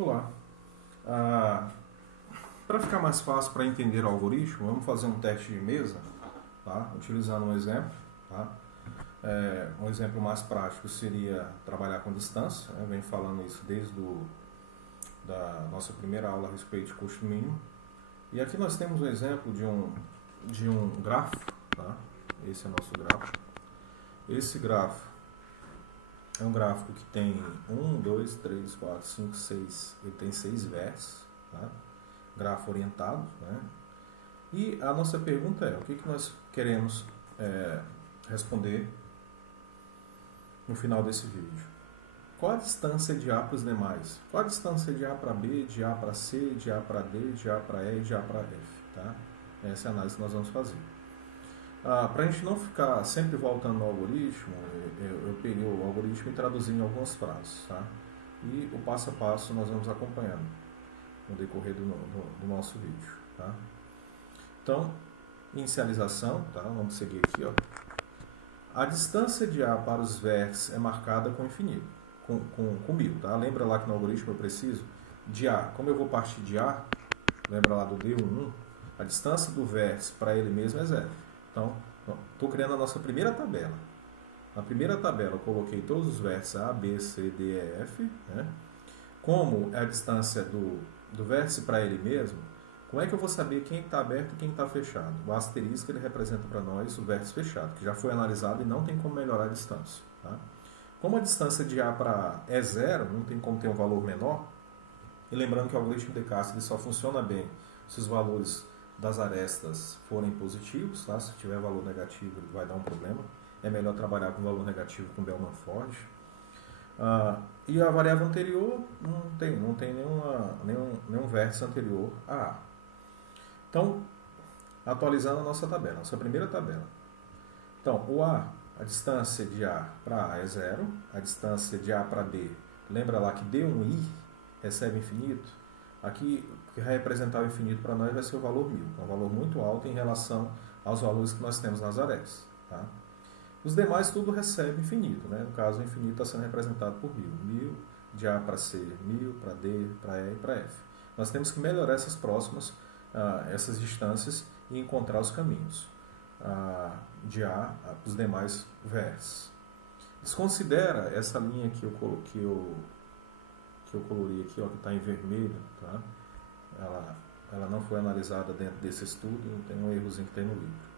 Olá. Para ficar mais fácil para entender o algoritmo, vamos fazer um teste de mesa, tá? Utilizando um exemplo. Tá? Um exemplo mais prático seria trabalhar com distância. Né? Venho falando isso desde da nossa primeira aula a respeito de custo mínimo. E aqui nós temos um exemplo de um grafo. Tá? Esse é o nosso grafo. Esse grafo é um gráfico que tem 1, 2, 3, 4, 5, 6. Ele tem 6 vértices. Tá? Grafo orientado. Né? E a nossa pergunta é: o que nós queremos responder no final desse vídeo? Qual a distância de A para os demais? Qual a distância de A para B, de A para C, de A para D, de A para E e de A para F? Tá? Essa é a análise que nós vamos fazer. Para a gente não ficar sempre voltando ao algoritmo, eu peguei o algoritmo e traduzi em algumas frases. Tá? E o passo a passo nós vamos acompanhando no decorrer do nosso vídeo. Tá? Então, inicialização, tá? Vamos seguir aqui. Ó. A distância de A para os vértices é marcada com infinito, com 1000. Tá? Lembra lá que no algoritmo eu preciso de A. Como eu vou partir de A, lembra lá do D1, a distância do vértice para ele mesmo é 0. Então, estou criando a nossa primeira tabela. Na primeira tabela eu coloquei todos os vértices A, B, C, D, E, F. Né? Como é a distância do vértice para ele mesmo, como é que eu vou saber quem está aberto e quem está fechado? O asterisco ele representa para nós o vértice fechado, que já foi analisado e não tem como melhorar a distância. Tá? Como a distância de A para A é 0, não tem como ter um valor menor, e lembrando que o algoritmo de Castro ele só funciona bem se os valores das arestas forem positivos. Tá? Se tiver valor negativo ele vai dar um problema. É melhor trabalhar com valor negativo com Bellman-Ford. E a variável anterior não tem nenhum vértice anterior a A. Então, atualizando a nossa tabela, nossa primeira tabela. Então, o A, a distância de A para A é 0, a distância de A para B, lembra lá que D1i recebe infinito, aqui o que vai representar o infinito para nós vai ser o valor 1000, um valor muito alto em relação aos valores que nós temos nas arestas. Tá? Os demais tudo recebe infinito, né? No caso o infinito está sendo representado por 1000. 1000 de A para C, 1000 para D, para E e para F. Nós temos que melhorar essas próximas, essas distâncias e encontrar os caminhos de A para os demais vértices. Desconsidera essa linha que eu colori aqui, ó, que está em vermelho. Tá? Ela não foi analisada dentro desse estudo, tem um errozinho que tem no livro.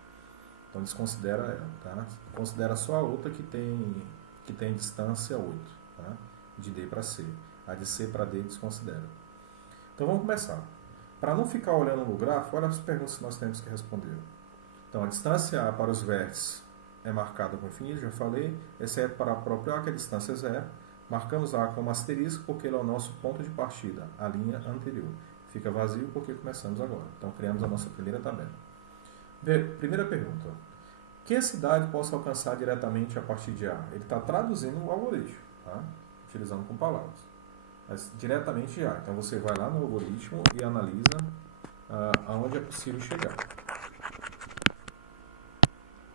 Então desconsidera ela, tá? Considera só a outra que tem distância 8, tá? De D para C. A de C para D desconsidera. Então vamos começar. Para não ficar olhando no gráfico, olha as perguntas que nós temos que responder. Então a distância A para os vértices é marcada com infinito, já falei, exceto para a própria A, que a distância é 0. Marcamos A como asterisco porque ele é o nosso ponto de partida, a linha anterior. Fica vazio porque começamos agora. Então criamos a nossa primeira tabela. Primeira pergunta. Que cidade posso alcançar diretamente a partir de A? Ele está traduzindo o algoritmo, tá? Utilizando com palavras. Mas diretamente de A. Então você vai lá no algoritmo e analisa aonde é possível chegar.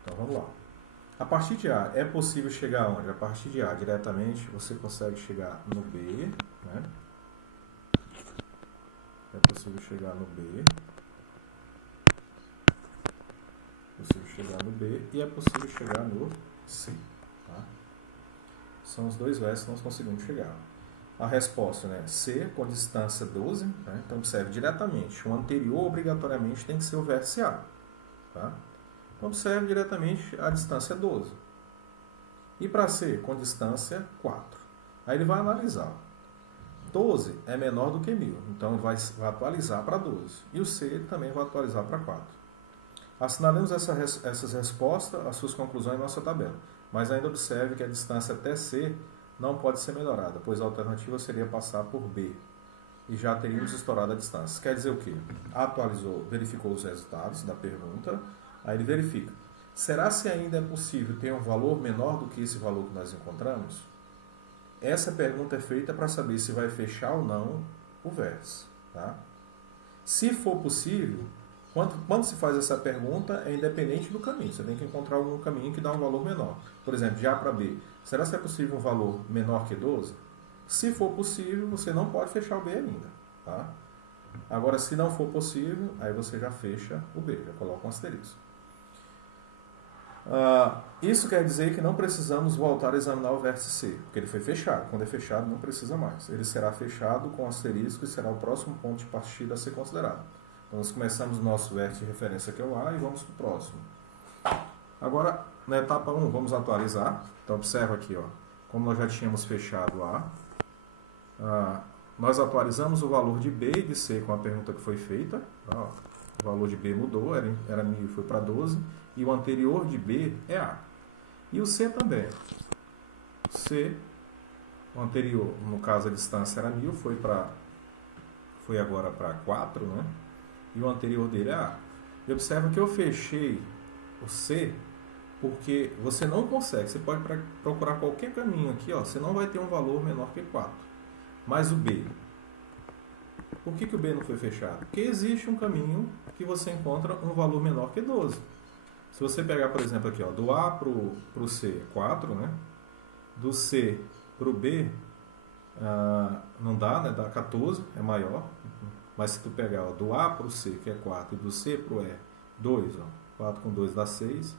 Então vamos lá. A partir de A é possível chegar aonde? A partir de A diretamente você consegue chegar no B. Né? É possível chegar no B. É possível chegar no B e é possível chegar no C. Tá? São os dois vértices que nós conseguimos chegar. A resposta, né? C com distância 12. Né? Então observe diretamente. O anterior obrigatoriamente tem que ser o vértice A. Tá? Então observe diretamente a distância 12. E para C com distância 4. Aí ele vai analisar. 12 é menor do que 1000. Então ele vai atualizar para 12. E o C ele também vai atualizar para 4. Assinalamos essas respostas, as suas conclusões em nossa tabela. Mas ainda observe que a distância até C não pode ser melhorada, pois a alternativa seria passar por B. E já teríamos estourado a distância. Quer dizer o quê? Atualizou, verificou os resultados da pergunta, aí ele verifica. Será se ainda é possível ter um valor menor do que esse valor que nós encontramos? Essa pergunta é feita para saber se vai fechar ou não o vértice. Tá? Se for possível, quando se faz essa pergunta, é independente do caminho. Você tem que encontrar algum caminho que dá um valor menor. Por exemplo, de A para B. Será que é possível um valor menor que 12? Se for possível, você não pode fechar o B ainda. Tá? Agora, se não for possível, aí você já fecha o B, já coloca um asterisco. Isso quer dizer que não precisamos voltar a examinar o vértice C, porque ele foi fechado. Quando é fechado, não precisa mais. Ele será fechado com asterisco e será o próximo ponto de partida a ser considerado. Então, nós começamos o nosso vértice de referência, que é o A, e vamos para o próximo. Agora, na etapa 1, vamos atualizar. Então, observa aqui, ó, como nós já tínhamos fechado A, nós atualizamos o valor de B e de C com a pergunta que foi feita. Ó, o valor de B mudou, era 1.000 e foi para 12. E o anterior de B é A. E o C também. C, o anterior, no caso a distância era 1.000, foi agora para 4, né? E o anterior dele é A. E observa que eu fechei o C porque você não consegue, você pode procurar qualquer caminho aqui, ó, você não vai ter um valor menor que 4. Mas o B. Por que o B não foi fechado? Porque existe um caminho que você encontra um valor menor que 12. Se você pegar, por exemplo, aqui, ó, do A para o C, 4, né? Do C para o B, não dá, né? Dá 14, é maior. Mas se tu pegar, ó, do A para o C, que é 4, e do C para o E, 2, ó, 4 com 2 dá 6.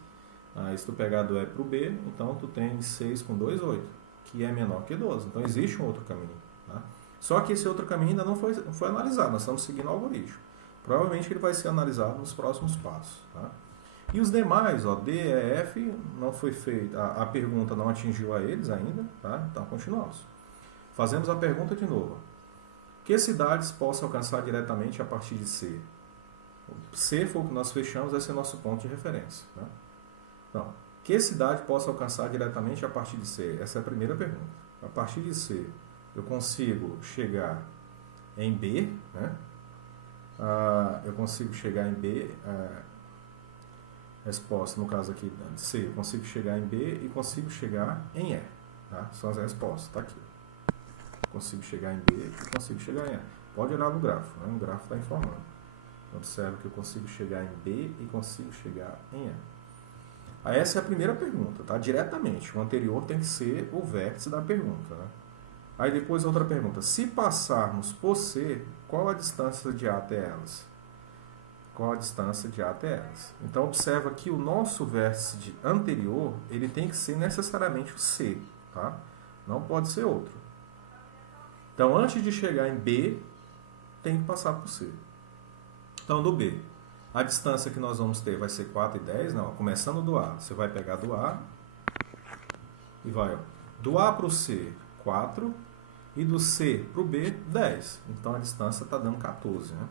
Aí se tu pegar do E para o B, então tu tem 6 com 2, 8, que é menor que 12. Então existe um outro caminho. Tá? Só que esse outro caminho ainda não foi analisado, nós estamos seguindo o algoritmo. Provavelmente ele vai ser analisado nos próximos passos. Tá? E os demais, ó, D, E, F, não foi feita, a pergunta não atingiu a eles ainda, tá? Então continuamos. Fazemos a pergunta de novo. Que cidades posso alcançar diretamente a partir de C? O C foi o que nós fechamos, esse é o nosso ponto de referência. Tá? Então, que cidade posso alcançar diretamente a partir de C? Essa é a primeira pergunta. A partir de C, eu consigo chegar em B, né? Eu consigo chegar em B... resposta, no caso aqui de C, eu consigo chegar em B e consigo chegar em E. Tá? São as respostas, está aqui. Consigo chegar em B e consigo chegar em E. Pode olhar no gráfico, né? O gráfico está informando. Observe que eu consigo chegar em B e consigo chegar em E. Aí essa é a primeira pergunta, tá? Diretamente. O anterior tem que ser o vértice da pergunta. Né? Aí depois outra pergunta. Se passarmos por C, qual a distância de A até elas? Qual a distância de A até elas? Então, observa que o nosso vértice anterior, ele tem que ser necessariamente o C, tá? Não pode ser outro. Então, antes de chegar em B, tem que passar por C. Então, do B, a distância que nós vamos ter vai ser 4 e 10, não, começando do A, você vai pegar do A e vai, ó, do A para o C, 4, e do C para o B, 10. Então, a distância está dando 14, né?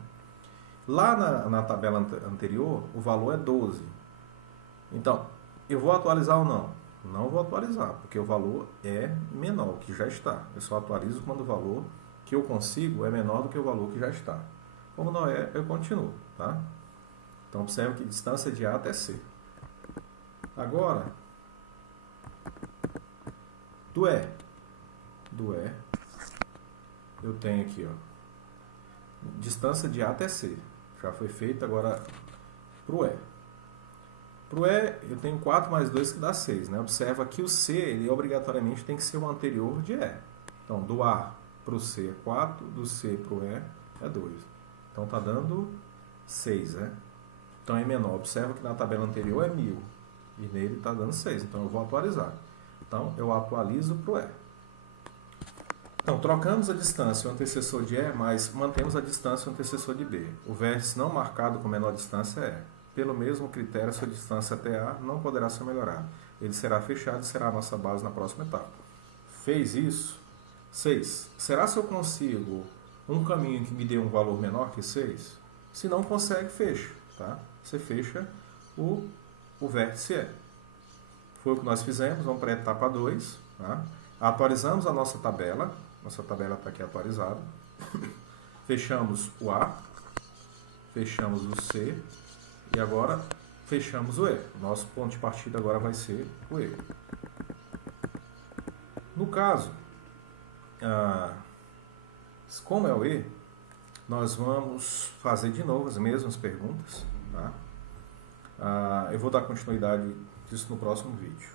Lá na tabela anterior, o valor é 12. Então, eu vou atualizar ou não? Não vou atualizar, porque o valor é menor, que já está. Eu só atualizo quando o valor que eu consigo é menor do que o valor que já está. Como não é, eu continuo. Tá? Então, observe que distância de A até C. Agora, do E, eu tenho aqui, ó, distância de A até C. Já foi feito, agora para o E. Para o E, eu tenho 4 mais 2 que dá 6. Né? Observa que o C, ele obrigatoriamente tem que ser o anterior de E. Então, do A para o C é 4, do C para o E é 2. Então, está dando 6. Né? Então, é menor. Observa que na tabela anterior é 1000. E nele está dando 6. Então, eu vou atualizar. Então, eu atualizo para o E. Então, trocamos a distância, o antecessor de E, mas mantemos a distância, o antecessor de B. O vértice não marcado com menor distância é E. Pelo mesmo critério, sua distância até A não poderá ser melhorada. Ele será fechado e será a nossa base na próxima etapa. Fez isso? 6. Será se eu consigo um caminho que me dê um valor menor que 6? Se não consegue, fecha. Tá? Você fecha o vértice E. Foi o que nós fizemos, vamos para a etapa 2. Tá? Atualizamos a nossa tabela. Nossa tabela está aqui atualizada. Fechamos o A, fechamos o C e agora fechamos o E. Nosso ponto de partida agora vai ser o E. No caso, como é o E, nós vamos fazer de novo as mesmas perguntas. Tá? Eu vou dar continuidade disso no próximo vídeo.